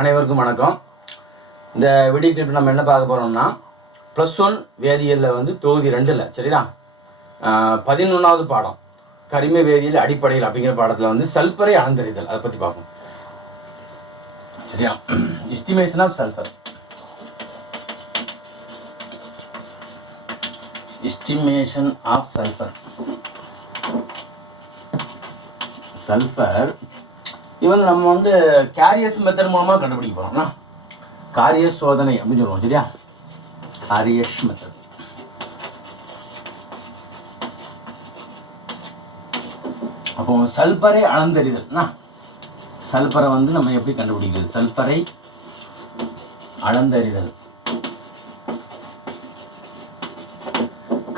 அனைவருக்கும் வணக்கம். இந்த வீடியோ கிளிப் நம்ம என்ன பார்க்க போகிறோம்னா ப்ளஸ் ஒன் வேதியியலில் வந்து தொகுதி ரெண்டில் சரியா பதினொன்றாவது பாடம் கரிம வேதியியல் அடிப்படையில் அப்படிங்கிற பாடத்தில் வந்து சல்பரை அளந்தறிதல் அதை பற்றி பார்ப்போம். சரியா? Estimation of sulphur estimation of sulphur sulphur இவன் நம்ம வந்து கேரியஸ் மெத்தட் மூலமாக கண்டுபிடிக்க போகிறோம்னா காரியஸ் சோதனை அப்படின்னு சொல்லுவோம் சரியா? காரியஸ் மெத்தட் அப்போ சல்பரை அளந்தறிதல்னா சல்பரை வந்து நம்ம எப்படி கண்டுபிடிக்கிறது? சல்பரை அளந்தறிதல்.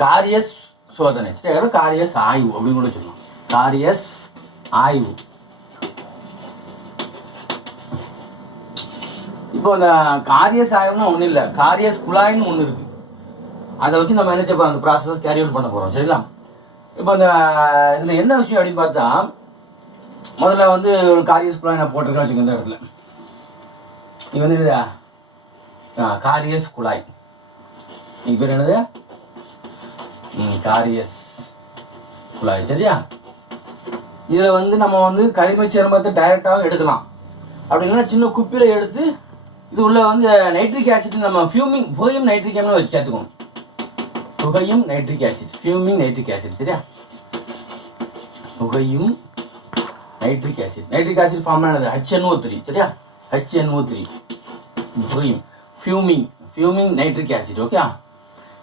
காரியஸ் சோதனை காரியஸ் ஆய்வு அப்படின்னு கூட சொல்லலாம். காரியஸ் ஆய்வு. இப்போ அந்த காரியஸ் ஆய்வுனா ஒன்றும் இல்லை. காரியஸ் குழாய்னு ஒன்று இருக்கு. அதை வச்சு நம்ம என்ன செய்ய அந்த ப்ராசஸ் கேரி அவுட் பண்ண போகிறோம் சரிங்களா? இப்போ இந்த இதில் என்ன விஷயம் அப்படின்னு பார்த்தா முதல்ல வந்து ஒரு காரியஸ் குழாய் நான் போட்டிருக்கேன் வச்சுக்கோங்க இந்த இடத்துல. இது வந்து என்னது? காரியஸ் குழாய். இது பேர் என்னது? காரியஸ் குழாய். சரியா? இதில் வந்து நம்ம வந்து கரிம சேர்மத்தை டைரெக்டாகவும் எடுக்கலாம். அப்படி இல்லைன்னா சின்ன குப்பியில் எடுத்து இது உள்ள வந்து நைட்ரிக் ஆசிட் நம்ம ஃபியூமிங் புகையும் நைட்ரிக் அமிலம் வச்சு சேர்த்துக்கணும் புகையும் nitric acid fuming nitric acid சரியா? புகையும் nitric acid nitric acid form ஆனது ஹெச்என்ஓ த்ரீ சரியா? ஹெச்என்ஓ த்ரீ புகையும் fuming fuming nitric acid okay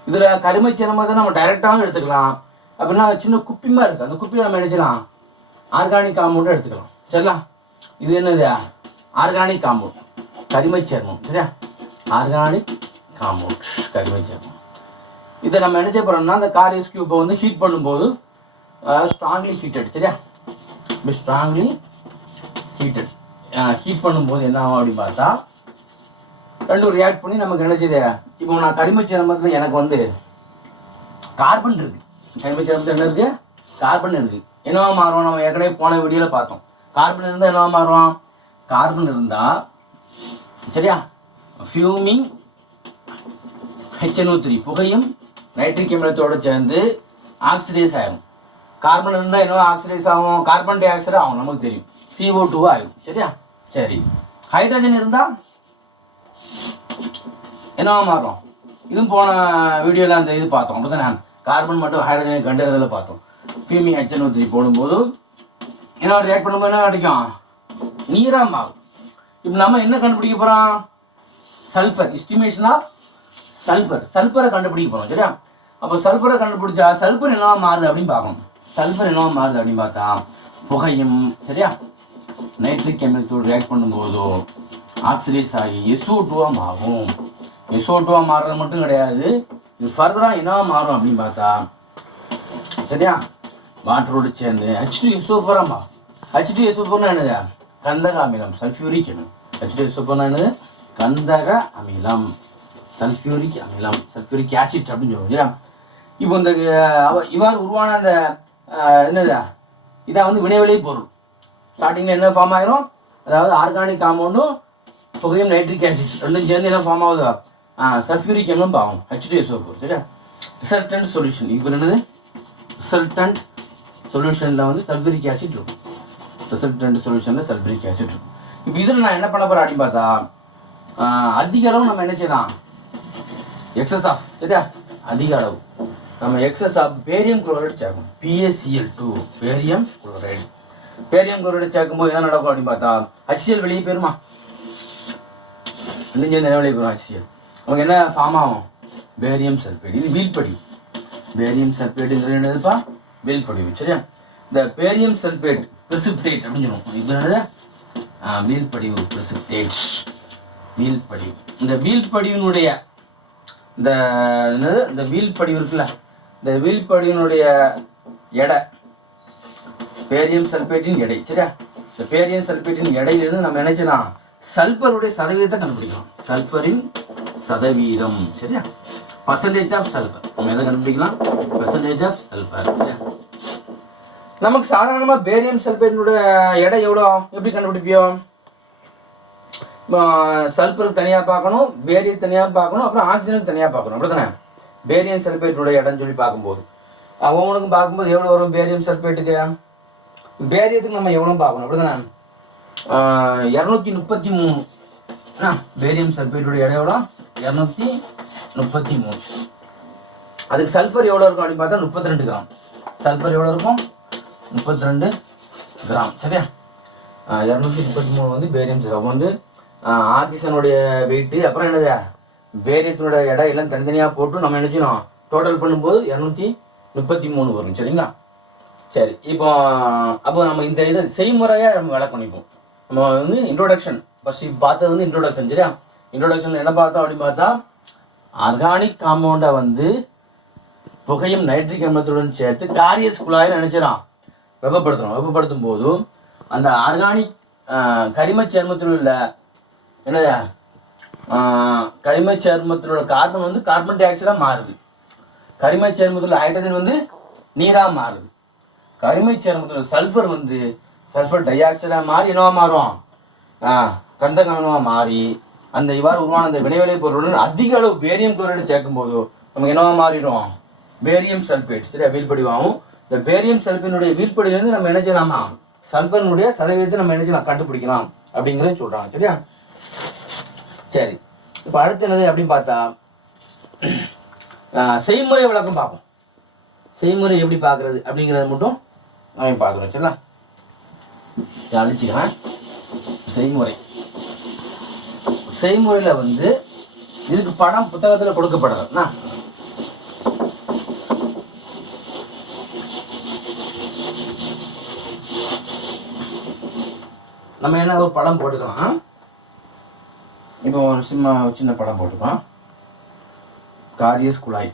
இதில் கருமை சேர்மத்தை நம்ம டைரெக்டாகவும் எடுத்துக்கலாம். அப்படின்னா சின்ன குப்பிமா இருக்குது அந்த குப்பியில் நம்ம நினைச்சலாம் ஆர்கானிக் காம்பவுண்டும் எடுத்துக்கலாம். சரிங்களா? இது என்னது? ஆர்கானிக் காம்பவுண்ட் கரிமை சேர்மம் சரியா? ஆர்கானிக் காம்பவுண்ட் கரிமை சேர்மம் இதை நம்ம என்ன செய்ய போறோம்னா அந்த காரியஸ் கியூப்பை வந்து ஹீட் பண்ணும்போது ஸ்ட்ராங்லி ஹீட்டட் சரியா? இப்போ ஸ்ட்ராங்லி ஹீட்டட் ஹீட் பண்ணும்போது என்ன ஆகும் அப்படின்னு பார்த்தா ரெண்டும் ரியாக்ட் பண்ணி நமக்கு என்ன இப்போ நான் கரிம சேர்மத்தில் எனக்கு வந்து கார்பன் இருக்கு. கரிம சேர்மத்தில் என்ன இருக்கு? கார்பன் இருக்கு. என்னவா மாறும்? நம்ம ஏற்கனவே போன வீடியோவில் பார்த்தோம். கார்பன் இருந்தால் என்னவா மாறும்? கார்பன் இருந்தால் சரியா? Fuming H N O three புகையும் நைட்ரிக் அமிலத்தோடு சேர்ந்து ஆக்சிடைஸ் ஆகும் கார்பன் இருந்தால் என்னவோ ஆக்சிடைஸ் ஆகும்? கார்பன் டை ஆக்சைடு ஆகும் நமக்கு தெரியும். சிஓ டூ ஆகும் சரியா? சரி. ஹைட்ரஜன் இருந்தால் என்னவா மாறும்? இதுவும் போன வீடியோவில் அந்த இது பார்த்தோம். அப்போ தானே கார்பன் மட்டும் ஹைட்ரஜனை கண்டறிதலில் பார்த்தோம். ஃபியூமிங் ஹெச்என்ஓ த்ரீ போடும்போது என்ன ரியாக்ட் பண்ணும்போது என்ன கிடைக்கும்? நீராக மாறும். இப்போ நம்ம என்ன கண்டுபிடிக்க போகிறோம் சல்ஃபர் எஸ்டிமேஷன் ஆஃப் சல்ஃபர் சல்ஃபரை கண்டுபிடிக்க போகிறோம் சரியா? அப்போ சல்ஃபரை கண்டுபிடிச்சா சல்ஃபர் என்னவா மாறுது அப்படின்னு பார்க்கணும் சல்ஃபர் என்னவா மாறுது அப்படின்னு பார்த்தா புகையும் சரியா? நைட்ரிக் அமிலத்தோடு ரியாக்ட் பண்ணும்போதோ ஆக்சிடைஸ் ஆகி எஸ்ஓ டூவாக மாறும். எஸ்ஓ டூவாக மாறுறது மட்டும் கிடையாது. இது ஃபர்தராக என்னவா மாறும் அப்படின்னு பார்த்தா சரியா? வாட்டரோடு சேர்ந்து ஹெச் டூ எஸ்ஓ ஃபோராக மாறும். ஹெச் டூ எஸ்ஓ ஃபோர்னா என்னது? கந்தக அமிலம் சல்ஃபியூரிக் அமிலம் ஹெச்டிஎஃப் சூப்பர்னா என்னது? கந்தக அமிலம். சல்ஃபியூரிக் அமிலம். சல்ஃபியூரிக் ஆசிட் அப்படின்னு சொல்லுவோம் இல்லையா? இப்போ இந்த அவ- இவ்வாறு உருவான அந்த என்னது? இதான் வந்து வினைவிளை பொருள். ஸ்டார்டிங்கில் என்ன ஃபார்ம் ஆகிரும் அதாவது ஆர்கானிக் காம்பவுண்டும் புகையும் நைட்ரிக் ஆசிட் ரெண்டும் சேர்ந்து என்ன ஃபார்ம் ஆகுது? சல்ஃபியூரிக் அமிலம் ஆகும். ஹெச்டிஎஸ்ஓ டூ ஃபோர் சரியா? ரிசல்டன்ட் சொல்யூஷன் இப்போ என்னது? ரிசல்டன்ட் சொல்யூஷனில் வந்து சல்ஃபியூரிக் ஆசிட் இருக்கும். ரிசல்டன்ட் சொல்யூஷனில் சல்ஃபியூரிக் ஆசிட் இருக்கும். இப்போ இதில் நான் என்ன பண்ண போகிறேன் அப்படின்னு பார்த்தா அதிக அளவு நம்ம என்ன செய்யலாம்? எக்ஸஸ் ஆஃப் சரியா? அதிக அளவு. நம்ம எக்ஸஸ் ஆஃப் பேரியம் குளோரைடு சேர்க்கணும். BSCL two barium chloride barium chloride சேர்க்கும்போது என்ன நடக்கும் அப்படின்னு பார்த்தா ஹச்சிஎல் வெளியே போயிருமா? இன்னும் என்ன வெளியே போயிடும் ஹச்சிஎல் உங்களுக்கு என்ன ஃபார்ம் ஆகும்? பேரியம் சல்பேட் இது வீழ்படி. பேரியம் சல்பேட்டுங்கிறது என்னதுப்பா வீழ்படிவு சரியா? இந்த பேரியம் சல்பேட் precipitate அப்படின்னு சொல்லுவோம். இது என்னது? ஆ, வீழ்படிவு precipitate வீழ்படிவு இந்த வீழ்படிவினுடைய இந்த என்னது? இந்த வீழ்படிவு இருக்குல்ல இந்த வீழ்படிவினுடைய எடை பேரியம் சல்பேட்டின் எடை சரியா? இந்த பேரியம் சல்பேட்டின் எடையிலிருந்து நம்ம என்ன செய்யலாம்? சல்பருடைய சதவீதத்தை கண்டுபிடிக்கலாம். சல்பரின் சதவீதம் சரியா? பர்சன்டேஜ் ஆஃப் சல்பர் நம்ம எதை கண்டுபிடிக்கலாம்? பர்சன்டேஜ் ஆஃப் சல்பர் சரியா? நமக்கு சாதாரணமாக பேரியம் சல்பேட்டினுடைய எடை எவ்வளோ? எப்படி கண்டுபிடிப்போம் சல்பருக்கு தனியாக பார்க்கணும் பேரியம் தனியாக பார்க்கணும் அப்புறம் ஆக்சிஜனுக்கு தனியாக பார்க்கணும். அப்படி தானே பேரியம் சல்பேட்டினுடைய இடம்னு சொல்லி பார்க்கும்போது. அஹ் ஒவ்வொன்றுக்கும் பார்க்கும்போது எவ்வளோ வரும் பேரியம் சல்பேட்டுக்கு பேரியத்துக்கு நம்ம எவ்வளோ பார்க்கணும்? அப்படி தானே இரநூத்தி முப்பத்தி மூணு. பேரியம் சல்பேட்டோட எடை எவ்வளோ? இரநூத்தி முப்பத்தி மூணு. அதுக்கு சல்ஃபர் எவ்வளோ இருக்கும் அப்படின்னு பார்த்தா முப்பத்தி ரெண்டு கிராம். சல்ஃபர் எவ்வளோ இருக்கும்? முப்பத்தி ரெண்டு கிராம் சரியா? இரநூத்தி முப்பத்தி மூணு வந்து பேரியம் சல்ஃபர் வந்து ஆக்சிஜனுடைய வெயிட்டு அப்புறம் என்னது? பேரியத்தினுடைய எடை எல்லாம் தனித்தனியாக போட்டு நம்ம என்ன செய்யணும்? டோட்டல் பண்ணும்போது இரநூத்தி முப்பத்தி மூணு வரும் சரிங்களா? சரி இப்போ அப்போ நம்ம இந்த இதை செய்முறையாக நம்ம வேலை பண்ணிப்போம். நம்ம வந்து இன்ட்ரோடக்ஷன் ஃபர்ஸ்ட் இப்போ பார்த்தது வந்து இன்ட்ரோடக்ஷன் சரியா? இன்ட்ரோடக்ஷனில் என்ன பார்த்தோம் அப்படின்னு பார்த்தா ஆர்கானிக் காம்பவுண்டை வந்து புகையும் நைட்ரிக் அமிலத்துடன் சேர்த்து காரியஸ் குழாயில் நினைச்சிடான் வெப்பப்படுத்தணும். வெப்பப்படுத்தும் போதும் அந்த ஆர்கானிக் கரிம சேர்மத்தில் உள்ள என்னது? கரிம சேர்மத்தில் உள்ள கார்பன் வந்து கார்பன் டை ஆக்சைடாக மாறுது. கரிம சேர்மத்தில் உள்ள ஹைட்ரஜன் வந்து நீராக மாறுது. கரிம சேர்மத்தில் உள்ள சல்ஃபர் வந்து சல்ஃபர் டை ஆக்சைடாக மாறி என்னவா மாறும்? கந்தகமாக மாறி அந்த இவ்வாறு உருவான அந்த வினைவிலை பொருளுடன் அதிக அளவு பேரியம் குளோரைடு சேர்க்கும் போது நமக்கு என்னவா மாறிடும்? பேரியம் சல்பேட் சரியா? வீழ்படிவாகும் இந்த பேரியம் சல்பேனுடைய வீழ்படியிலேருந்து நம்ம என்ன செய்யலாமா? சல்பனுடைய சதவீதத்தை நம்ம என்ன செய்யலாம்? கண்டுபிடிக்கலாம். அப்படிங்கிறத சொல்கிறாங்க சரியா? சரி. இப்போ அடுத்து என்னது அப்படின்னு பார்த்தா செய்முறை விளக்கம் பார்ப்போம். செய்முறை எப்படி பார்க்குறது அப்படிங்கிறத மட்டும் நம்ம பார்க்குறோம் சரிங்களா இதை அழிச்சிக்கிறேன். செய்முறை. செய்முறையில் வந்து இதுக்கு படம் புத்தகத்தில் கொடுக்கப்படலாம் நம்ம என்ன ஒரு படம் போட்டுக்கலாம் இப்போ ஒரு சின்ன சின்ன படம் போட்டுக்கலாம். காரியஸ் குழாய்.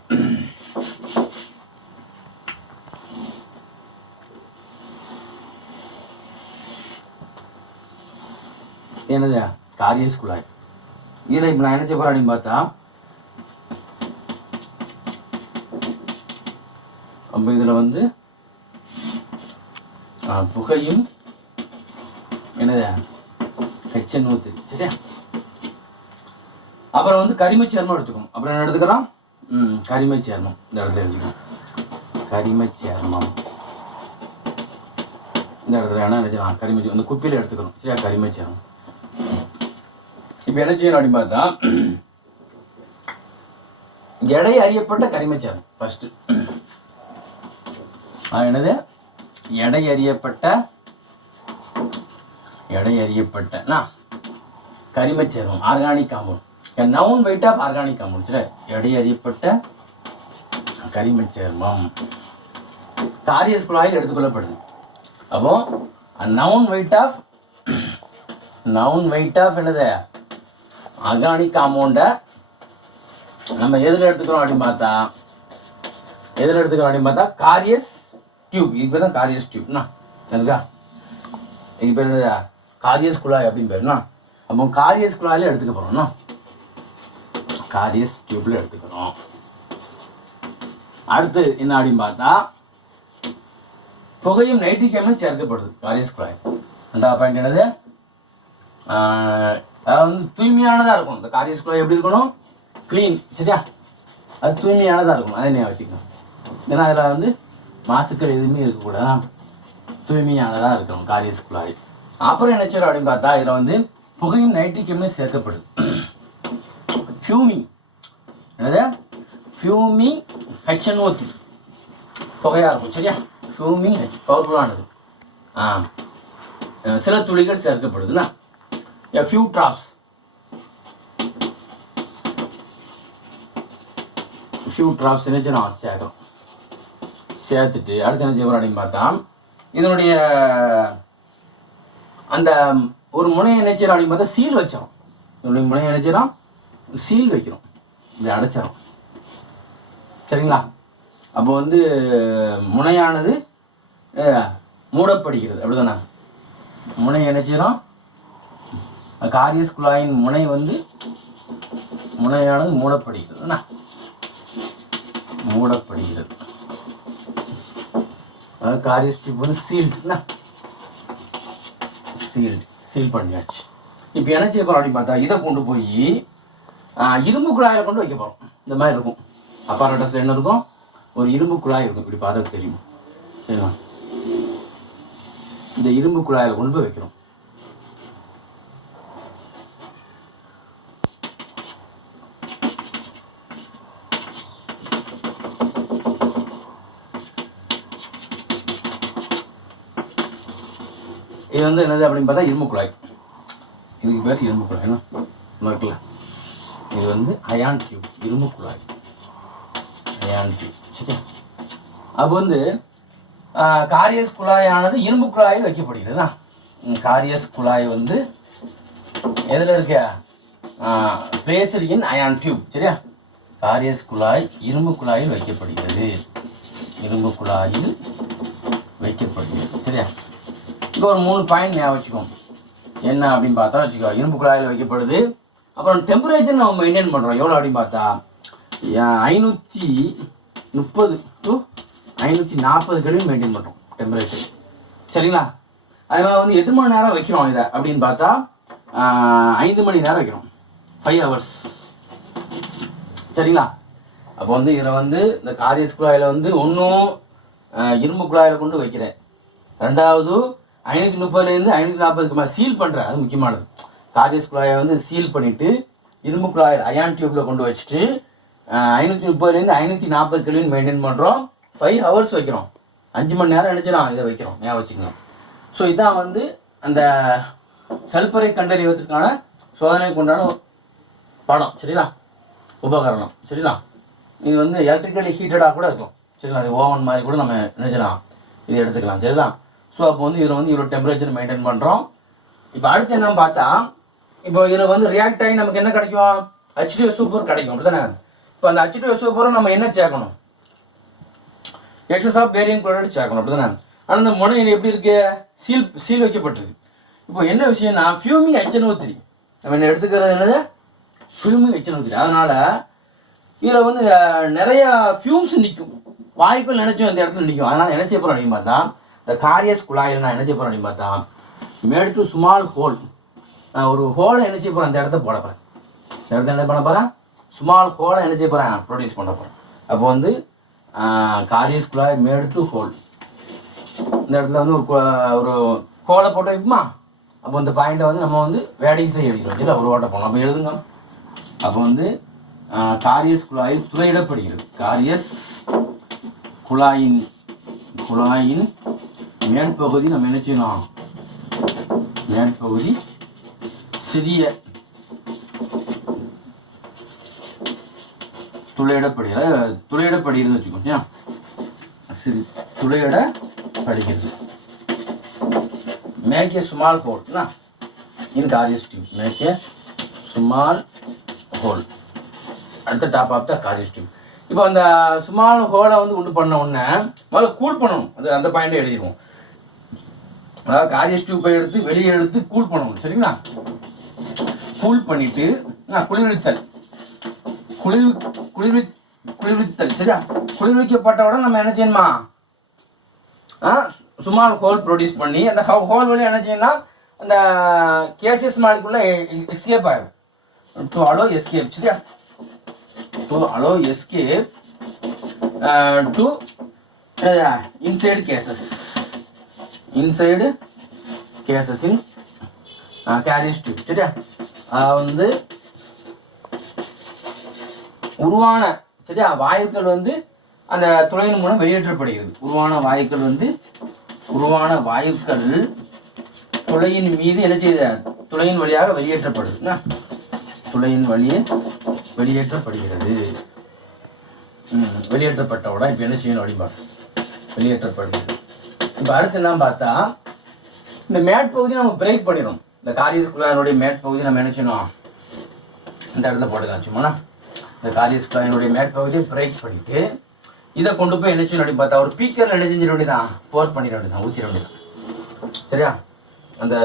என்னது? காரியஸ் குழாய். இதில் இப்போ நான் என்ன செய்ய போகிறேன் அப்படின்னு பார்த்தா. அப்போ இதில் வந்து புகையும் என்னது? ஹெச்என் நூத்து சரியா? அப்புறம் வந்து கரிம சேர்மம் எடுத்துக்கணும். அப்புறம் என்ன எடுத்துக்கிறோம் ம் கரிம சேர்மம். இந்த இடத்துல எடுத்துக்கணும் கரிம சேர்மம். இந்த இடத்துல என்ன எடுத்துக்கலாம். கரிம இந்த குப்பியில் எடுத்துக்கணும். சரியா? கரிம சேர்மம். இப்போ என்ன செய்யணும் அப்படின்னு பார்த்தா எடை அறியப்பட்ட கரிம சேர்மம். ஃபர்ஸ்ட் என்னது? எடை அறியப்பட்ட எடை அறியப்பட்ட கரிம சேர்மம் organic compound known weight of organic compound சரி எடை அறியப்பட்ட கரிம சேர்மம் காரியஸ் குழாயில் எடுத்துக்கொள்ளப்படுது. அப்போ known weight of known weight of என்னது? ஆர்கானிக் காம்பவுண்டை நம்ம எதில் எடுத்துக்கிறோம் அப்படின்னு பார்த்தா எதில் எடுத்துக்கிறோம் அப்படின்னு பார்த்தா காரியஸ் டியூப் இப்போ தான் காரியஸ் டியூப்னா எனக்கா இப்போ என்னதா காரியஸ் குழாய் அப்படின்னு பேருனா அப்போ காரியஸ் குழாயில் எடுத்துக்க போகிறோம்னா காரியஸ் டியூப்ல எடுத்துக்கிறோம். அடுத்து என்ன அப்படின்னு பார்த்தா புகையும் நைட்ரிக் சேர்க்கப்படுது காரியஸ் குழாய் ரெண்டாவது பாயிண்ட் என்னது? அதாவது அது வந்து தூய்மையானதாக இருக்கும் இந்த காரியஸ் குழாய் எப்படி இருக்கணும்? க்ளீன் சரியா? அது தூய்மையானதாக இருக்கும் அதை நீ வச்சுக்கணும். ஏன்னா அதில் வந்து மாசுக்கள் எதுவுமே இருக்கக்கூடாது. தூய்மையானதாக இருக்கணும் காரியஸ் குழாய் அப்புறம் என்ன செய்யறோம் அப்படின்னு பார்த்தா இதில் வந்து புகையும் நைட்ரிக்கமே சேர்க்கப்படுது. ஃபியூமிங் என்னது? Fuming H N O three புகையாக இருக்கும் சரியா? ஃபியூமிங் ஹெச் பவர்ஃபுல்லானது ஆ. சில துளிகள் சேர்க்கப்படுதுன்னா a few drops few drops என்ன செய்யணும் சேர்க்கணும் சேர்த்துட்டு அடுத்து என்ன செய்வோம் அப்படின்னு பார்த்தா இதனுடைய அந்த ஒரு முனையை நினைச்சிடும் அப்படின்னு பார்த்தா சீல் வச்சிடும் இதனுடைய முனையை நினைச்சிடும் சீல் வைக்கிறோம். இதை அடைச்சிடும் சரிங்களா? அப்போ வந்து முனையானது மூடப்படுகிறது மூடப்படுகிறது. அப்படிதானே? முனை நினைச்சிடும் காரியஸ் குழாயின் முனை வந்து முனையானது மூடப்படுகிறது. மூடப்படுகிறது. அதாவது காரியஸ் டியூப் வந்து சீல்டுனா சீல்டு சீல் பண்ணியாச்சு. இப்போ என்ன செய்ய போகிறோம் அப்படின்னு பார்த்தா இதை கொண்டு போய் இரும்பு குழாயில் கொண்டு வைக்க போகிறோம் இந்த மாதிரி இருக்கும். அப்பாரட்டஸில் என்ன இருக்கும்? ஒரு இரும்பு குழாய் இருக்கும். இப்படி பார்த்தா தெரியும். சரிங்களா? இந்த இரும்பு குழாயில் கொண்டு போய் வைக்கிறோம். இது வந்து என்னது அப்படின்னு பார்த்தா இரும்பு குழாய். இதுக்கு பேர் இரும்பு குழாய். என்ன? இருக்குல்ல. இது வந்து அயான் டியூப் இரும்பு குழாய். அயான் டியூப் சரியா? அப்போ வந்து காரியஸ் குழாயானது இரும்பு குழாயில் வைக்கப்படுகிறதா? காரியஸ் குழாய் வந்து எதில் இருக்க? பிளேசர் இன் அயான் டியூப் சரியா? காரியஸ் குழாய் இரும்பு குழாயில் வைக்கப்படுகிறது. இரும்பு குழாயில் வைக்கப்படுகிறது. சரியா? இப்போ ஒரு மூணு பாயிண்ட் ஞாபகம் வச்சுக்கோங்க. என்ன அப்படின்னு பார்த்தா வச்சுக்கோ இரும்பு குழாயில் வைக்கப்படுது. அப்புறம் டெம்பரேச்சர் நம்ம மெயின்டைன் பண்ணுறோம் எவ்வளோ அப்படின்னு பார்த்தா ஐநூற்றி முப்பது டு ஐநூற்றி நாற்பது கெல்வின் மெயின்டைன் பண்ணுறோம் டெம்பரேச்சர் சரிங்களா? அதே மாதிரி வந்து எத்தனை மணி நேரம் வைக்கிறோம் இதை அப்படின்னு பார்த்தா ஐந்து மணி நேரம் வைக்கிறோம். ஃபைவ் ஹவர்ஸ் சரிங்களா? அப்போ வந்து இதில் வந்து இந்த காரியஸ் குழாயில் வந்து ஒன்றும் இரும்பு குழாயில் கொண்டு வைக்கிறேன். ரெண்டாவது ஐநூற்றி முப்பதுலேருந்து ஐநூற்றி நாற்பதுக்கு மேலே சீல் பண்ணுறேன் அது முக்கியமானது. காரியஸ் குழாயை வந்து சீல் பண்ணிவிட்டு இரும்பு குழாய் அயான் டியூப்பில் கொண்டு வச்சுட்டு ஐநூற்றி முப்பதுலேருந்து ஐநூற்றி நாற்பது கெல்வின் மெயின்டைன் பண்ணுறோம் ஃபைவ் ஹவர்ஸ் வைக்கிறோம். அஞ்சு மணி நேரம் அழிச்சிடும் இதை வைக்கிறோம். ஏன் வச்சுக்கணும் ஸோ இதான் வந்து அந்த சல்பரை கண்டறிவதற்கான சோதனைக்கு உண்டான படம். சரிங்களா? உபகரணம். சரிங்களா? இது வந்து எலக்ட்ரிக்கலி ஹீட்டடாக கூட இருக்கும். சரிங்களா? இது ஓவன் மாதிரி கூட நம்ம நினைச்சலாம். இது எடுத்துக்கலாம். சரிங்களா? ஸோ அப்போ வந்து இதில் வந்து இவ்வளோ டெம்பரேச்சர் மெயின்டைன் பண்ணுறோம் இப்போ அடுத்து என்னன்னு பார்த்தா இப்போ இதில் வந்து ரியாக்ட் ஆகி நமக்கு என்ன கிடைக்கும்? ஹெச்டிஓ சூப்பர் கிடைக்கும் அப்படிதானே இப்போ அந்த ஹெச்டிஓ சூப்பரும் நம்ம என்ன சேர்க்கணும்? எக்ஸஸ் ஆஃப் பேரியம் குளோரைடு சேர்க்கணும் அப்படிதானே ஆனால் இந்த முனை எப்படி இருக்கு? சீல் சீல் வைக்கப்பட்டிருக்கு. இப்போ என்ன விஷயம்னா ஃபியூமி ஹெச்என்ஓ த்ரீ நம்ம என்ன எடுத்துக்கிறது என்னது? ஃபியூமி ஹெச்என்ஓ த்ரீ அதனால் இதில் வந்து நிறையா ஃபியூம்ஸ் நிற்கும். வாய்க்குள் நினைச்சும் இந்த இடத்துல நிற்கும். அதனால் நினைச்ச அப்புறம் போகிறோம் பார்த்தா இந்த காரியஸ் குழாயில் நான் என்ன செய்ய போகிறேன் பார்த்தா மேட் டு ஸ்மால் ஹோல் நான் ஒரு ஹோலை என்ன செய்ய போகிறேன் அந்த இடத்த போட போகிறேன் இந்த இடத்த என்ன பண்ண போகிறேன் ஸ்மால் ஹோலை என்ன செய்ய போகிறேன் ப்ரொடியூஸ் பண்ண போகிறேன் அப்போ வந்து காரியஸ் குழாய் மேடு டு ஹோல் இந்த இடத்துல வந்து ஒரு ஒரு ஹோலை போட்டு வைக்குமா அப்போ இந்த பாயிண்ட்டை வந்து நம்ம வந்து வேடிங்ஸில் எழுதிக்கிறோம் சரி ஒரு ஓட்ட போகணும் அப்போ எழுதுங்க. அப்போ வந்து காரியஸ் குழாயில் துளையிடப்படுகிறது. காரியஸ் குழாயின் குழாயின் மேற்பகுதி நம்ம என்ன செய்யணும்? மேற்பகுதி சிறிய துளையிடப்படுகிற துளையிடப்படுகிறது வச்சுக்கோங்க. சிறு துளையிடப்படுகிறது. Make a small hole in Carius tube make a small hole அடுத்த டாப் ஆஃப் த காரியஸ் இப்போ அந்த ஸ்மால் ஹோலை வந்து உண்டு பண்ண உடனே முதல்ல கூல் பண்ணணும். அது அந்த பாயிண்டே எழுதிடுவோம். அதாவது காரிய ஸ்டூப்பை எடுத்து வெளியே எடுத்து கூல் பண்ணணும் சரிங்களா? கூல் பண்ணிட்டு ஆ, குளிர்வித்தல். குளிர் குளிர்வி குளிர்வித்தல் சரியா? குளிர்விக்கப்பட்டவுடன் நம்ம என்ன செய்யணுமா? ஆ சுமார் ஹோல் ப்ரொடியூஸ் பண்ணி அந்த ஹோல் வழியாக என்ன செய்யணும்னா அந்த கேசியஸ் மாலிக்குள்ள எஸ்கேப் ஆகிடும் டு அலோ எஸ்கேப் சரியா? To allow escape to inside gases inside gases in Carius tube சரியா அது வந்து உருவான சரியா வாயுக்கள் வந்து அந்த துளையின் மூலம் வெளியேற்றப்படுகிறது உருவான வாயுக்கள் வந்து உருவான வாயுக்கள் துளையின் மீது என்ன செய்த துளையின் வழியாக வெளியேற்றப்படுது துளையின் வழியே வெளியேற்றப்படுகிறது வெளியேற்றப்பட்ட வெளியேற்றப்பட்டவுடன் இப்போ என்ன செய்யணும் அப்படிம்பாரு வெளியேற்றப்படுகிறது இப்போ அடுத்து என்ன பார்த்தா இந்த மேட் பகுதி நம்ம பிரேக் பண்ணிடும் இந்த காலேஜ் குழாயினுடைய மேட் பகுதி நம்ம என்ன செய்யணும்? இந்த இடத்துல போட்டுக்கலாம் சும்மா இந்த காலேஜ் குழாயினுடைய மேட் பகுதியை பிரேக் பண்ணிட்டு இதை கொண்டு போய் என்ன செய்யணும் அப்படின்னு பார்த்தா ஒரு பீக்கரில் என்ன செஞ்சிட வேண்டியதான் போர் பண்ணிட வேண்டியதான் ஊற்றிட வேண்டியதான் சரியா? அந்த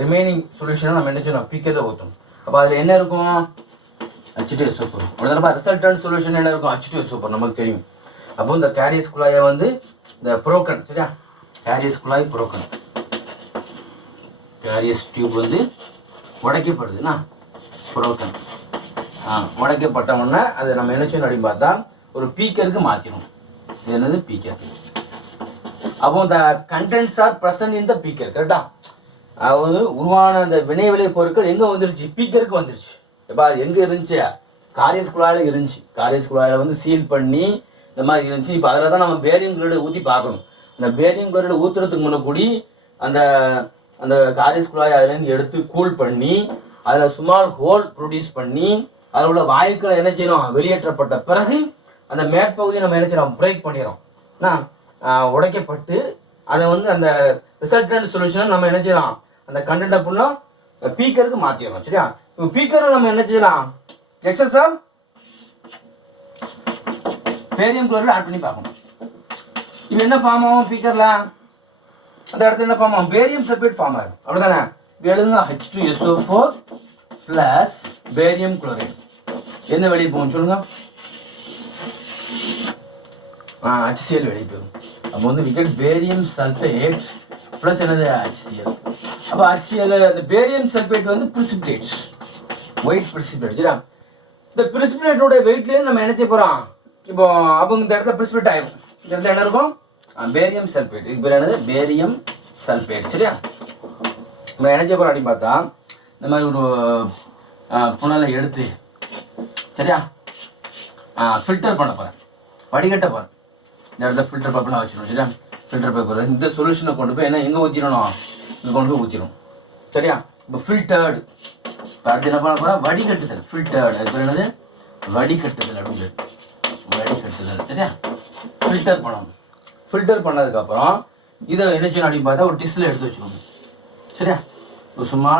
ரிமைனிங் சொல்யூஷனை நம்ம என்ன செய்யணும்? பீக்கரில் ஊற்றணும் அப்போ அதில் என்ன இருக்கும்? ஹெச்டிஓ சூப்பர் உடனே ரிசல்டன்ட் சொல்யூஷன் என்ன இருக்கும்? ஹெச்டிஓ சூப்பர் நமக்கு தெரியும். அப்போ இந்த கேரியஸ் குழாயை வந்து இந்த புரோக்கன் சரியா? கேரியஸ் குழாய் புரோக்கன் கேரியஸ் டியூப் வந்து உடைக்கப்படுதுன்னா புரோக்கன் ஆ உடைக்கப்பட்ட உடனே அதை நம்ம என்ன செய்யணும்? அப்படின்னு பார்த்தா ஒரு பீக்கருக்கு மாற்றிடும் இது என்னது? பீக்கர். அப்போ the contents are present in the beaker கரெக்டா அதாவது உருவான அந்த வினை விளை பொருட்கள் எங்கே வந்துருச்சு? பீக்கருக்கு வந்துருச்சு. எப்பா அது எங்கே இருந்துச்சு? காரியஸ் குழாயில் இருந்துச்சு. காரியஸ் குழாயில் வந்து சீல் பண்ணி இந்த மாதிரி இருந்துச்சு. இப்போ அதில் தான் நம்ம பேரியம் ஊற்றி பார்க்கணும். அந்த பேரியம் குளோரைடு ஊற்றுறதுக்கு முன்னாடி அந்த அந்த காரிஸ் குழாய் அதுலேருந்து எடுத்து கூல் பண்ணி அதில் சுமால் ஹோல் ப்ரொடியூஸ் பண்ணி அதில் உள்ள வாயுக்களை என்ன செய்யணும்? வெளியேற்றப்பட்ட பிறகு அந்த மேற்பகுதியை நம்ம என்ன செய்யணும்? பிரேக் பண்ணிடுறோம். என்ன உடைக்கப்பட்டு அதை வந்து அந்த ரிசல்டன்ட் சொல்யூஷனை நம்ம என்ன செய்யலாம்? அந்த கண்டென்ட் அப்படின்னா பீக்கருக்கு மாற்றிடுறோம் சரியா? இப்போ பீக்கரை நம்ம என்ன செய்யலாம்? எக்ஸஸா பேரியம் குளோரைடு ஆட் பண்ணி பார்க்கணும். இது என்ன ஃபார்ம் ஆகும் பீக்கரில் அந்த இடத்துல என்ன ஃபார்ம் ஆகும்? பேரியம் சல்பேட் ஃபார்ம் ஆகும். அவ்வளோதானே எழுதுங்க. H two SO four plus barium chloride என்ன வெளியே போகும் சொல்லுங்க. ஆ HCl வெளியே போகும். அப்போ வந்து we get barium sulphate plus என்னது? HCl அப்போ HCl அந்த பேரியம் சல்ஃபேட் வந்து பிரிசிபிடேட்ஸ் ஒயிட் பிரிசிபிடேட் சரியா? இந்த பிரிசிபிடேட்டோட வெயிட்லேருந்து நம்ம என்ன செய்ய போகிறோம் இப்போ அப்போ இந்த இடத்துல precipitate ஆகிடும் இந்த இடத்துல என்ன இருக்கும்? பேரியம் சல்ஃபேட் இது பேர் என்னது? பேரியம் சல்ஃபேட் சரியா? நம்ம என்ன செய்ய அப்படின்னு பார்த்தா இந்த மாதிரி ஒரு புனலை எடுத்து சரியா? ஃபில்டர் பண்ண போகிறேன் வடிகட்ட போகிறேன் இந்த இடத்துல ஃபில்டர் பேப்பர்லாம் வச்சிடணும் சரியா? ஃபில்டர் பேப்பர் இந்த சொல்யூஷனை கொண்டு போய் என்ன எங்கே ஊற்றிடணும் இது கொண்டு போய் ஊற்றிடும் சரியா? இப்போ ஃபில்டர்டு அடுத்து என்ன பண்ண போகிறோம் வடிகட்டுதல். ஃபில்டர்டு அது பேர் என்னது? வடிகட்டுதல் அப்படின்னு சொல்லி. வடிகட்டுதல். சரியா? ஃபில்டர் பண்ணணும். ஃபில்டர் பண்ணதுக்கப்புறம் இதை என்ன செய்யணும் அப்படின்னு பார்த்தா ஒரு டிஸ்ஸில் எடுத்து வச்சுக்கோங்க. சரியா? ஒரு சும்மா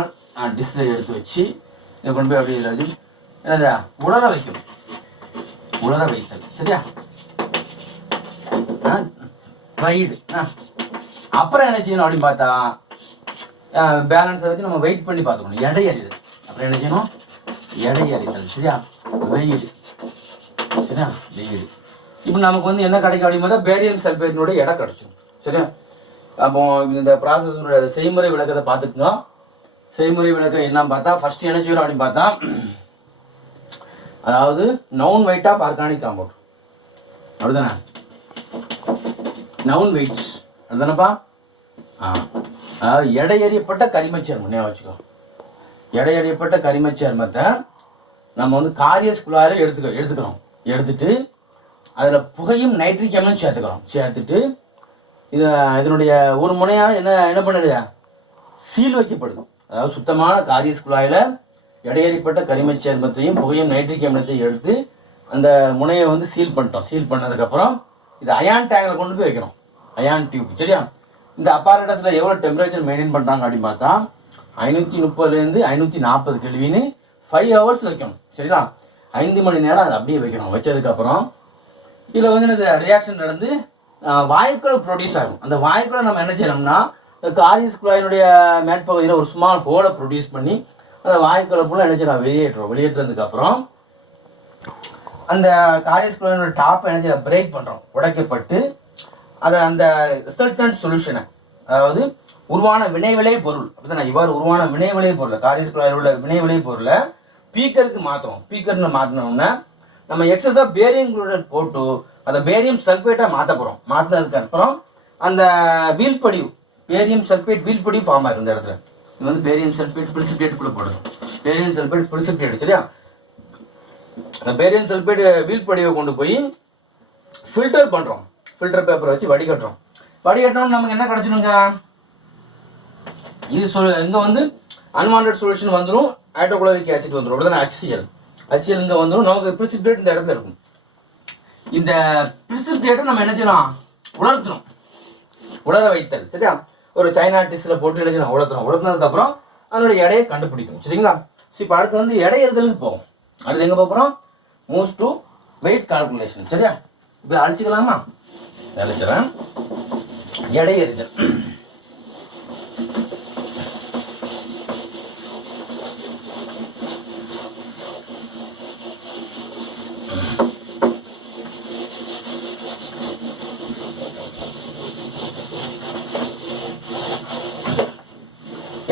டிஸ்ஸில் எடுத்து வச்சு இதை கொண்டு போய் அப்படியே இதில் வச்சு என்னது? உலர வைக்கணும். உலர வைத்தல். சரியா? ரைடு அப்புறம் என்ன செய்யணும் அப்படின்னு பார்த்தா பேலன்ஸை வச்சு நம்ம வெயிட் பண்ணி பார்த்துக்கணும். எடை அறிதல் அப்புறம் என்ன செய்யணும்? எடை அறிதல் சரியா? வெயிடு சரியா? வெயிடு இப்போ நமக்கு வந்து என்ன கிடைக்கும் அப்படின்னு பார்த்தா பேரியம் சல்பேட்டினோட இடம் கிடைச்சிடும் சரியா? அப்போ இந்த ப்ராசஸ்னுடைய செய்முறை விளக்கத்தை பார்த்துக்கோங்க செய்முறை விளக்கம் என்னன்னு பார்த்தா ஃபர்ஸ்ட் என்ன செய்யணும் அப்படின்னு பார்த்தா அதாவது known weight of organic compound அப்படிதானே? நவுன் வெயிட்ஸ் அதுதானப்பா ஆ. அதாவது எடை எறியப்பட்ட கரிமச் சேர்மம் ஞாபகம் வச்சுக்கோ. எடை எறியப்பட்ட கரிமச் சேர்மத்தை நம்ம வந்து காரியஸ் குழாயில் எடுத்துக்க எடுத்துக்கிறோம். எடுத்துட்டு அதில் புகையும் நைட்ரிக் அமிலம் சேர்த்துக்கிறோம் சேர்த்துட்டு இது இதனுடைய ஒரு முனையால் என்ன என்ன பண்ணுது சீல் வைக்கப்படுது அதாவது சுத்தமான காரியஸ் குழாயில் இடையேறிப்பட்ட கரிமச் சேர்மத்தையும் புகையும் நைட்ரிக் அமிலத்தையும் எடுத்து அந்த முனையை வந்து சீல் பண்ணிட்டோம். சீல் பண்ணதுக்கப்புறம் இது அயான் டேங்கில் கொண்டு போய் வைக்கிறோம் அயான் டியூப் சரியா? இந்த அப்பாரடஸில் எவ்வளோ டெம்பரேச்சர் மெயின்டைன் பண்ணுறாங்க அப்படின்னு பார்த்தா ஐநூற்றி முப்பதுலேருந்து ஐநூற்றி நாற்பது கெல்வின்னு ஃபைவ் ஹவர்ஸ் வைக்கணும். சரிங்களா ஐந்து மணி நேரம் அதை அப்படியே வைக்கணும். வச்சதுக்கப்புறம் இதில் வந்து என்னது ரியாக்ஷன் நடந்து வாயுக்கள் ப்ரொடியூஸ் ஆகும். அந்த வாயுக்களை நம்ம என்ன செய்யணும்னா காரியஸ் குழாயினுடைய மேற்பகுதியில் ஒரு ஸ்மால் ஹோலை ப்ரொடியூஸ் பண்ணி அந்த வாயுக்களை ஃபுல்லாக என்ன செய்யலாம் வெளியேற்றுறோம். வெளியேற்றதுக்கு அப்புறம் அந்த காரியஸ் குழாயினோட டாப்பை என்ன செய்யலாம் பிரேக் பண்ணுறோம் உடைக்கப்பட்டு அதை அந்த ரிசல்டன்ட் சொல்யூஷனை அதாவது உருவான வினைவிளை பொருள் அப்படிதான்? இவ்வாறு உருவான வினைவிளை பொருள் காரியஸ் குழாயில் உள்ள வினைவிளை பொருளை பீக்கருக்கு மாற்றுவோம் பீக்கர்னு மாற்றினோம்னா நம்ம எக்ஸஸாக பேரியம் குளோரைட் போட்டு அந்த பேரியம் சல்ஃபேட்டாக மாற்ற போகிறோம் மாற்றினதுக்கு அப்புறம் அந்த வீழ்படிவு பேரியம் சல்பேட் வீழ்படிவு ஃபார்ம் ஆயிரும் இந்த இடத்துல. இது வந்து பேரியம் சல்ஃபேட் பிரிசிப்டேட் கூட போடுது பேரியம் சல்ஃபேட் பிரிசிப்டேட் சரியா? அந்த பேரியம் சல்ஃபேட் வீழ்படிவை கொண்டு போய் ஃபில்டர் பண்ணுறோம் ஃபில்டர் பேப்பரை வச்சு வடிகட்டுறோம். வடிகட்டினோம் நமக்கு என்ன கிடைச்சிடுங்க இது சொல் இங்கே வந்து அன்வான்ட் சொல்யூஷன் வந்துடும் ஹைட்ரோகுளோரிக் ஆசிட் வந்துடும் அப்படிதானே ஆக்சிஜன் HCl இங்கே வந்துடும் நமக்கு பிரிசிபிடேட் இந்த இடத்துல இருக்கும். இந்த பிரிசிபிடேட்டை நம்ம என்ன செய்யலாம்? உலர்த்தணும் உலர வைத்தல். சரியா? ஒரு சைனா டிஷ்ல போட்டு என்ன செய்யணும் உலர்த்தணும் உலர்த்தினதுக்கப்புறம் அதனுடைய எடையை கண்டுபிடிக்கணும். சரிங்களா? ஸோ இப்போ அடுத்து வந்து எடை எறிதலுக்கு போவோம். அடுத்து எங்கே போகிறோம் மூவ்ஸ் டு வெயிட் கால்குலேஷன் சரியா? இப்போ அழிச்சிக்கலாமா? அழிச்சிடறேன் எடை எறிதல்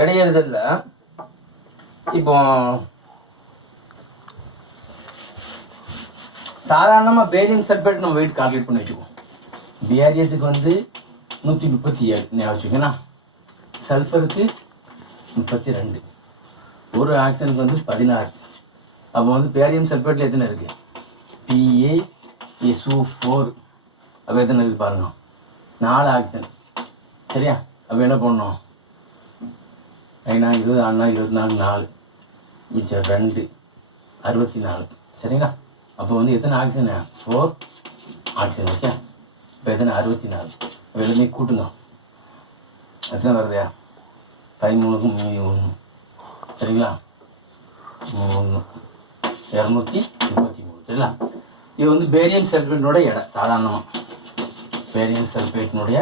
எடையெறிதல்ல இப்போ சாதாரணமாக பேரியம் சல்பேட் நம்ம வெயிட் கால்குலேட் பண்ணி வச்சுக்குவோம். பேரியத்துக்கு வந்து நூற்றி முப்பத்தி ஏழு. ஞாபகம் சல்ஃபருக்கு முப்பத்தி ரெண்டு. ஒரு ஆக்சிஜனுக்கு வந்து பதினாறு. அப்போ வந்து பேரியம் சல்பேட்டில் எத்தனை இருக்குது பிஏ எஸ்ஓ ஃபோர் அப்போ எத்தனை இருக்குது பாருங்க. நாலு ஆக்சிஜன் சரியா? அப்போ என்ன பண்ணணும்? ஐநா இருபது ஆனால் இருபத்தி நாலு நாலு மிச்சம் ரெண்டு அறுபத்தி நாலு சரிங்களா? அப்போ வந்து எத்தனை ஆக்சிஜனு ஃபோர் ஆக்சிஜன் ஓகே இப்போ எத்தனை? அறுபத்தி நாலு இப்போ எல்லாமே கூட்டுங்க. எத்தனை வருதுயா பதிமூணுக்கும் மீதி ஒன்று. சரிங்களா? மூணு. இரநூத்தி முப்பத்தி மூணு. சரிங்களா? இது வந்து பேரியம் சல்பேட்டினுடைய எடை சாதாரணமாக பேரியம் சல்பேட்டினுடைய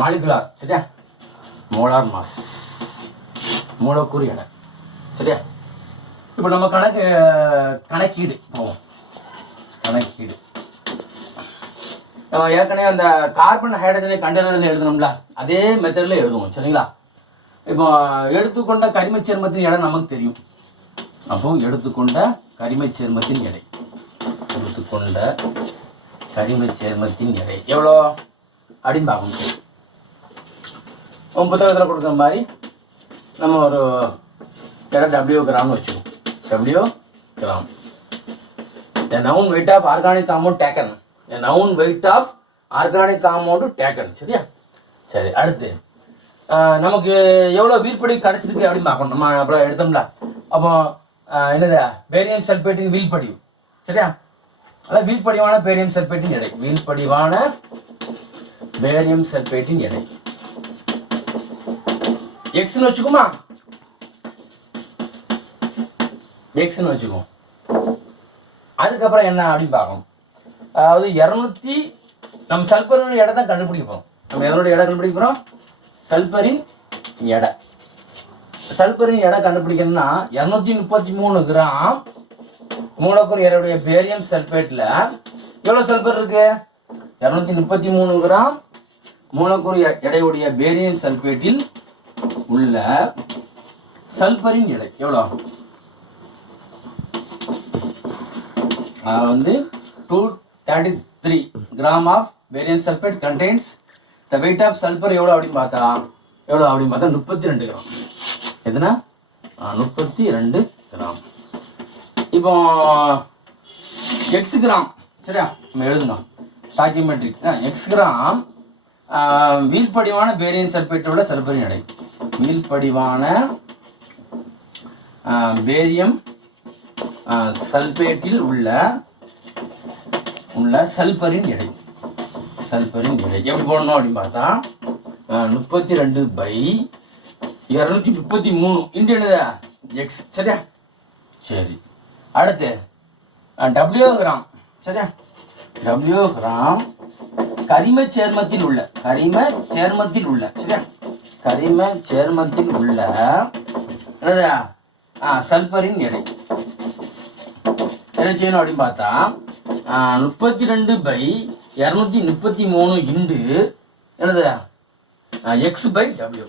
மாலிகுலார் சரியா? மோலார் மாஸ் மூலக்கூறு எடை. சரியா? இப்போ நம்ம கணக்கு கணக்கீடு போவோம். கணக்கீடு. நம்ம ஏற்கனவே அந்த கார்பன் ஹைட்ரஜனை கண்டறிதல் எழுதணும்ல? அதே மெத்தடில் எழுதுவோம் சரிங்களா? இப்போ எடுத்துக்கொண்ட கரிமச் சேர்மத்தின் எடை நமக்கு தெரியும். அப்போ எடுத்துக்கொண்ட கரிமச் சேர்மத்தின் எடை. எடுத்துக்கொண்ட கரிமச் சேர்மத்தின் எடை. எவ்வளோ? அப்படின்னு பார்க்கணும் புத்தகத்தில் கொடுக்குற மாதிரி நம்ம ஒரு இடம் டபிள்யூ கிராம்னு வச்சுக்கோம் W gram known weight of organic organic taken taken. The noun weight of organic taken சரியா? சரி அடுத்து. நமக்கு எவ்வளோ வீழ்படி கிடச்சிருக்கு அப்படின்னு பார்க்கணும். நம்ம அப்புறம் எடுத்தோம்ல. அப்போ என்னது? பேரியம் சல்பேட்டின் வீழ்படிவு சரியா? அதான் வீழ்படிவான பேரியம் சல்பேட்டின் எடை. வீழ்படிவான பேரியம் சல்பேட்டின் எடை. எக்ஸ்னு வச்சுக்குமா? எக்ஸ்னு வச்சுக்கோ அதுக்கப்புறம் என்ன அப்படின்னு பார்க்கணும். அதாவது இரநூத்தி நம்ம சல்பரின் எடை தான் கண்டுபிடிக்க போகிறோம் நம்ம எதனோட எடை கண்டுபிடிக்க போகிறோம் சல்பரின் எடை. சல்பரின் எடை கண்டுபிடிக்கணும்னா இரநூத்தி முப்பத்தி மூணு கிராம் மூலக்கூறு எடையுடைய பேரியம் சல்பேட்டில் எவ்வளோ சல்பர் இருக்கு? இரநூத்தி முப்பத்தி மூணு கிராம் மூலக்கூறு எடையுடைய பேரியம் சல்பேட்டில் உள்ள சல்பரின் எடை எவ்வளோ ஆகும்? வந்து two thirty three gram of barium sulphate contains the weight of sulphur எவ்வளோ அப்படின்னு பார்த்தா எவ்வளோ அப்படின்னு பார்த்தா முப்பத்தி ரெண்டு கிராம் எதுனா? முப்பத்தி ரெண்டு கிராம் இப்போ எக்ஸ் கிராம் சரியா? நம்ம எழுதணும். சாக்கியோமெட்ரிக் எக்ஸ் கிராம் வீழ்படிவான பேரியன் சல்ஃபேட்டோட சல்பரின் எடை மீள்படிவான பேரியம் சல்பேட்டில் உள்ள உள்ள சல்பரின் எடை. சல்பரின் எடை. எப்படி போடணும் அப்படின்னு பார்த்தா முப்பத்தி ரெண்டு பை இரநூத்தி முப்பத்தி மூணு. இன்ட்டு என்னது? எக்ஸ் சரியா? சரி. அடுத்து டபிள்யூ கிராம் சரியா? டபிள்யூ கிராம் கரிம சேர்மத்தில் உள்ள கரிம சேர்மத்தில் உள்ள சரியா? கரிம சேர்மத்தில் உள்ள என்னது? சல்பரின் எடை. என்ன செய்யணும் அப்படின்னு பார்த்தா முப்பத்தி ரெண்டு பை இரநூத்தி முப்பத்தி மூணு இண்டு என்னது? எக்ஸ் பை டபிள்யூ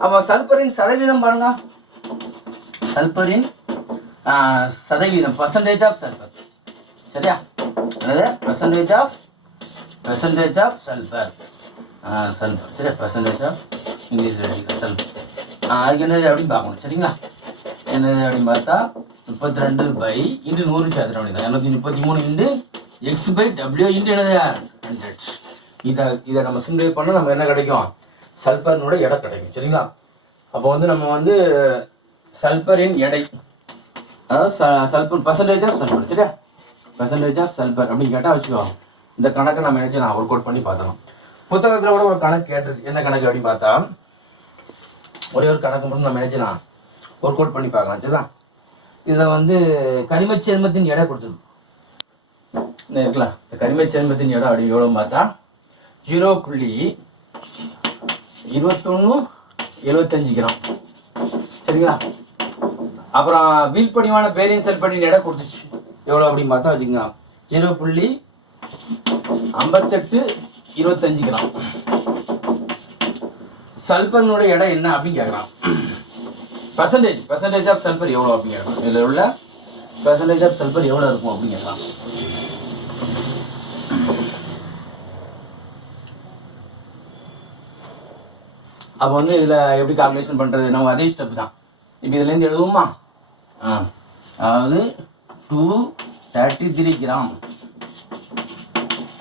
அப்போ சல்பரின் சதவீதம் பாருங்க. சல்பரின் சதவீதம் பர்சன்டேஜ் ஆஃப் சல்பர் சரியா? என்னது? Percentage of percentage of sulphur sulphur சரியா? பர்சன்டேஜ் ஆஃப் இங்கிலீஷ் சல்பர் அதுக்கு என்னது அப்படின்னு பார்க்கணும். சரிங்களா? என்னது அப்படின்னு பார்த்தா முப்பத்தி ரெண்டு பை இன்டு நூறு சேர்த்துட வேண்டியது. இரநூத்தி முப்பத்தி மூணு into X by W into என்னது? ஹண்ட்ரட் இதை இதை நம்ம சிம்ப்ளை பண்ணால் நம்ம என்ன கிடைக்கும்? சல்பரினோட எடை கிடைக்கும். சரிங்களா? அப்போ வந்து நம்ம வந்து சல்பரின் எடை. அதாவது ச- சல்பர் பர்சன்டேஜ் ஆஃப் சல்பர் சரியா? பர்சன்டேஜ் ஆஃப் சல்பர் அப்படின்னு கேட்டால் வச்சுக்கோ. இந்த கணக்கை நம்ம நினச்சி நான் ஒர்க் அவுட் பண்ணி பார்த்தோம் புத்தகத்தில் கூட ஒரு கணக்கு கேட்டிருக்கு. என்ன கணக்கு அப்படின்னு பார்த்தா ஒரே ஒரு கணக்கு மட்டும் நம்ம நினைச்சலாம் ஒர்க் அவுட் பண்ணி பார்க்கலாம். சரிதான் இதில் வந்து கரிமச் சேர்மத்தின் எடை கொடுத்துருக்கு இருக்கலாம் இந்த கரிமச் சேர்மத்தின் எடை அப்படி எவ்வளோ பார்த்தா ஜீரோ புள்ளி இருபத்தொன்று எழுபத்தஞ்சு கிராம். சரிங்களா? அப்புறம் வீழ்படிவான பேரியன் சல்படின் எடை கொடுத்துச்சு. எவ்வளோ அப்படின்னு பார்த்தா வச்சுக்கோங்க. ஜீரோ புள்ளி ஐம்பத்தெட்டு இருபத்தஞ்சு கிராம். சல்பர்னுடைய எடை என்ன அப்படின்னு கேட்குறான் பர்சன்டேஜ் பர்சன்டேஜ் ஆஃப் சல்பர் எவ்வளோ அப்படிங்கிறோம் இதில் உள்ள பர்சன்டேஜ் ஆஃப் சல்பர் எவ்வளோ இருக்கும் அப்படின்னு கேட்குறான் அப்போ வந்து இதில் எப்படி கால்குலேஷன் பண்ணுறது நம்ம அதே ஸ்டெப் தான். இப்போ இதுலேருந்து எழுதுவோமா? ஆ. அதாவது two thirty three gram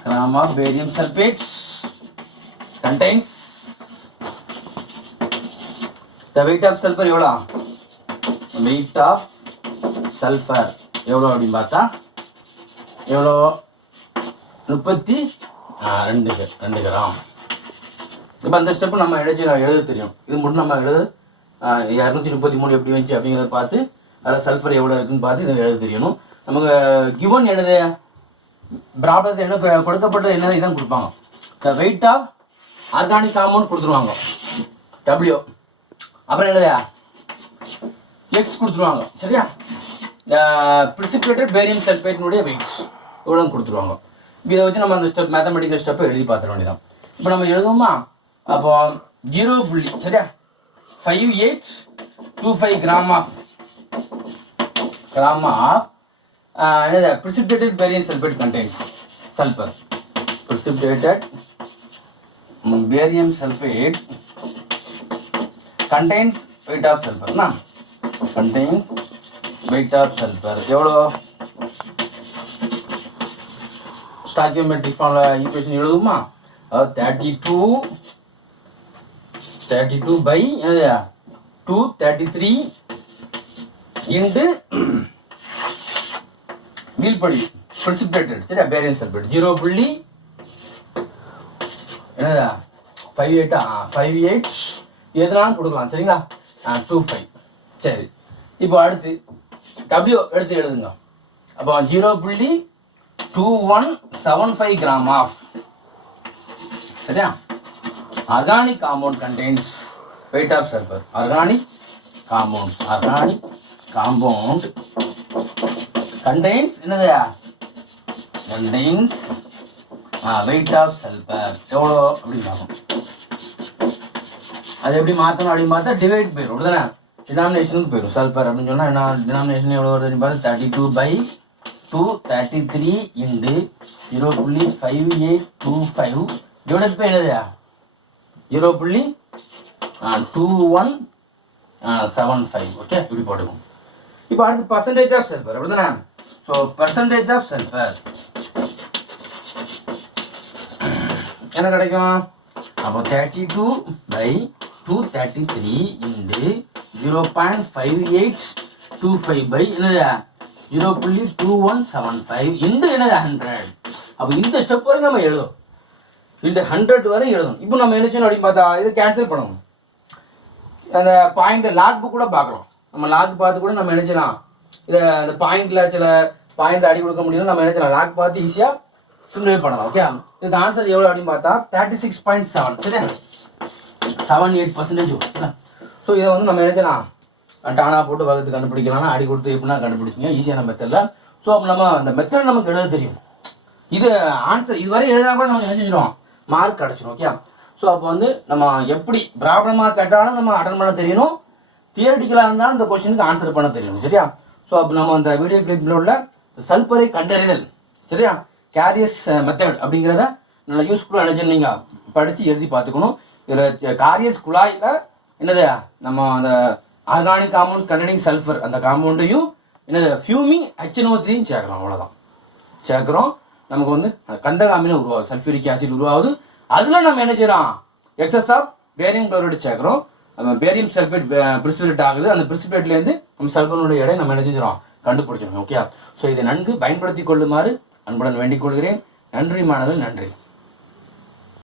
Gram of barium sulfate contains the weight of sulfur எவ்வளோ? Weight of sulfur. எவ்வளோ அப்படின்னு பார்த்தா எவ்வளோ? முப்பத்தி ரெண்டு ரெண்டு கிராம். இப்போ அந்த ஸ்டெப்பு நம்ம எழுதி எழுத தெரியும். இது மட்டும் நம்ம எழுத இரநூத்தி முப்பத்தி மூணு எப்படி வந்துச்சு அப்படிங்கிறத பார்த்து அதில் சல்ஃபர் எவ்வளோ இருக்குன்னு பார்த்து இதை எழுத தெரியணும் நமக்கு கிவன் எழுத ப்ராப்ளத்தை என்ன கொடுக்கப்பட்டது என்ன இதான் கொடுப்பாங்க. The weight of organic compound கொடுத்துருவாங்க. டபிள்யூ அப்புறம் என்னது? எக்ஸ் கொடுத்துருவாங்க. சரியா? ப்ரிசிபிரேட்டட் பேரியம் சல்ஃபேட்னுடைய வெயிட்ஸ் இவ்வளோ கொடுத்துருவாங்க. இதை வச்சு நம்ம அந்த ஸ்டெப் மேத்தமெட்டிக்கல் ஸ்டெப்பை எழுதி பார்த்துட வேண்டியதான் இப்போ நம்ம எழுதுவோமா? அப்போ ஜீரோ புள்ளி சரியா? Five eight two five gram of gram of என்னது? Precipitated barium sulphate contains sulphur precipitated barium sulphate contains weight of சல்பர்னா contains weight of sulphur எவ்வளோ ஸ்டாக்கியோமெட்ரிக் ஃபார்மில் equation எழுதுமா thirty two thirty two by two thirty three into வீழ்படி precipitated சரியா? Barium sulphate zero புள்ளி என்னதா five எயிட்டா five eight எதுனாலும் கொடுக்கலாம் சரிங்களா? Two five சரி. இப்போ அடுத்து டபிள்யூ எடுத்து எழுதுங்க. அப்போ ஜீரோ புள்ளி two one seven five gram of சரியா? Organic compound contains weight of sulphur organic compounds organic compound contains என்னது? கண்டெய்ன்ஸ் வெயிட் ஆஃப் சல்பர் எவ்வளோ? அப்படின்னு பார்க்கணும் அது எப்படி மாற்றணும் அப்படின்னு பார்த்தா டிவைட் போயிடும் தானே டினாமினேஷனுக்கு போயிடும் சல்பர் அப்படின்னு சொன்னால் என்ன? டினாமினேஷன் எவ்வளோ வருதுன்னு பார்த்தா thirty two by two thirty three into zero புள்ளி five eight two five divide by என்னது? ஜீரோ புள்ளி two one seven five okay இப்படி போட்டுக்கும் இப்போ அடுத்து பர்சன்டேஜ் ஆஃப் சல்பர் அப்படி தானே ஸோ பர்சன்டேஜ் ஆஃப் சல்ஃபர் என்ன கிடைக்கும்? அப்போ thirty two by two thirty three into zero point five eight two five by என்னது? ஜீரோ புள்ளி two one seven five into என்னது? ஹண்ட்ரட் அப்போ இந்த ஸ்டெப் வரை நம்ம எழுதும். இந்த ஹண்ட்ரட் வரை எழுதணும் இப்போ நம்ம என்ன செய்யணும் அப்படின்னு பார்த்தா இதை கேன்சல் பண்ணணும். அந்த பாயிண்ட் லாக் புக் கூட பார்க்கலாம். நம்ம லாக் பார்த்து கூட நம்ம நினைச்சலாம் இதை அந்த பாயிண்ட்ல சில பாயிண்ட் அடி கொடுக்க முடியும் நம்ம நினைச்சலாம் லாக் பார்த்து ஈஸியாக சிமுலேட் பண்ணலாம் ஓகே இதுக்கு ஆன்சர் எவ்வளோ அப்படின்னு பார்த்தா தேர்ட்டி சிக்ஸ் பாயிண்ட் செவன் சரியா செவன் எயிட் பர்சன்டேஜ் ஸோ இதை வந்து நம்ம நினைச்சலாம் டானா போட்டு வகுத்து கண்டுபிடிக்கலாம்னா அடி கொடுத்து எப்படின்னா கண்டுபிடிச்சிங்க. ஈஸியான மெத்தடில் ஸோ அப்போ நம்ம அந்த மெத்தட் நமக்கு எழுத தெரியும். இது ஆன்சர் இதுவரை எழுதினா கூட நமக்கு என்ன செஞ்சிடும் மார்க் கிடச்சிடும் ஓகே ஸோ அப்போ வந்து நம்ம எப்படி ப்ராப்ளமாக கேட்டாலும் நம்ம அட்டன் பண்ண தெரியணும். தியரட்டிக்கலாக இருந்தாலும் இந்த கொஸ்டினுக்கு ஆன்சர் பண்ண தெரியணும் சரியா? ஸோ அப்போ நம்ம அந்த வீடியோ கிளிப்பில் உள்ள சல்பரை கண்டறிதல் சரியா? கேரியஸ் மெத்தட் அப்படிங்கிறத நல்லா யூஸ்ஃபுல்லாக நினைச்சு நீங்கள் படித்து எழுதி பார்த்துக்கணும். இதில் காரியஸ் குழாயில் என்னது? நம்ம அந்த ஆர்கானிக் காம்பவுண்ட் கண்டனிங் சல்ஃபர் அந்த காம்பவுண்டையும் என்னது? ஃபியூமிங் ஹெச்என்ஓ த்ரீயும் சேர்க்கலாம் அவ்வளோதான் சேர்க்குறோம். நமக்கு வந்து கந்தகாமினம் உருவாகுது சல்ஃபியூரிக் ஆசிட் உருவாகுது. அதில் நம்ம என்ன செய்கிறோம் எக்ஸஸ் ஆஃப் பேரியம் குளோரைடு சேர்க்குறோம். நம்ம பேரியம் சல்பேட் பிரிசிபேட் ஆகுது. அந்த பிரிசிபேட்லேருந்து நம்ம சல்பனுடைய எடை நம்ம என்ன செஞ்சிடும் கண்டுபிடிச்சிடும் ஓகே ஸோ இதை நன்கு பயன்படுத்தி கொள்ளுமாறு அன்புடன் வேண்டிக் கொள்கிறேன். நன்றி மாணவர்கள் நன்றி.